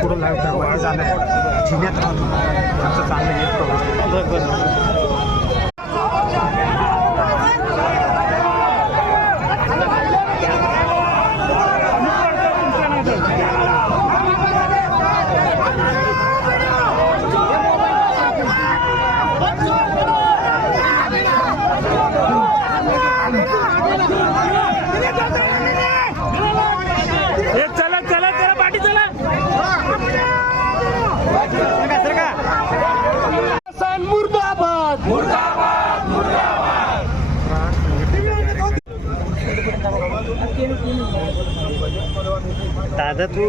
पुढं लागतं वरती जाणं जिन्यात राहतो त्यांचं चांगलं येत बरं. चला चला चला पाठी चला मुर्दाबाद मुर्दाबाद मुर्दाबाद दादा तू